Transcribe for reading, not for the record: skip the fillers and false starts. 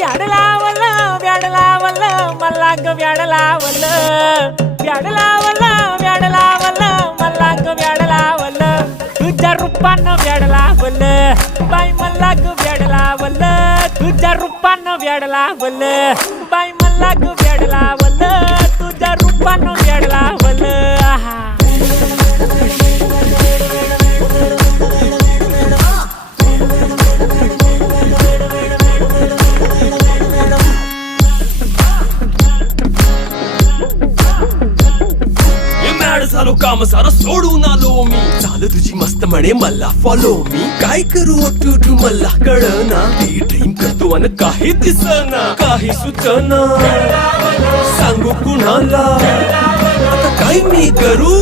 व्याड लावलं व्याड लावलं मला ग व्याड लावलं व्याड लावलं व्याड लावलं मला ग व्याड लावलं तुझ्या रूपानं व्याड लावलं बाई मला ग व्याड लावलं तुझ्या रूपानं व्याड लावलं बाई मला ग व्याड लावलं तुझ्या रूपानं व्याड लावलं आहा झालो काम सारा सोडून आलो मी झालं तुझी मस्त म्हणे मला फॉलो मी काय करू टू मला कळना ती ड्रीम करतो आणि काही दिसना काही सुचना सांगू कुणाला आता काय मी करू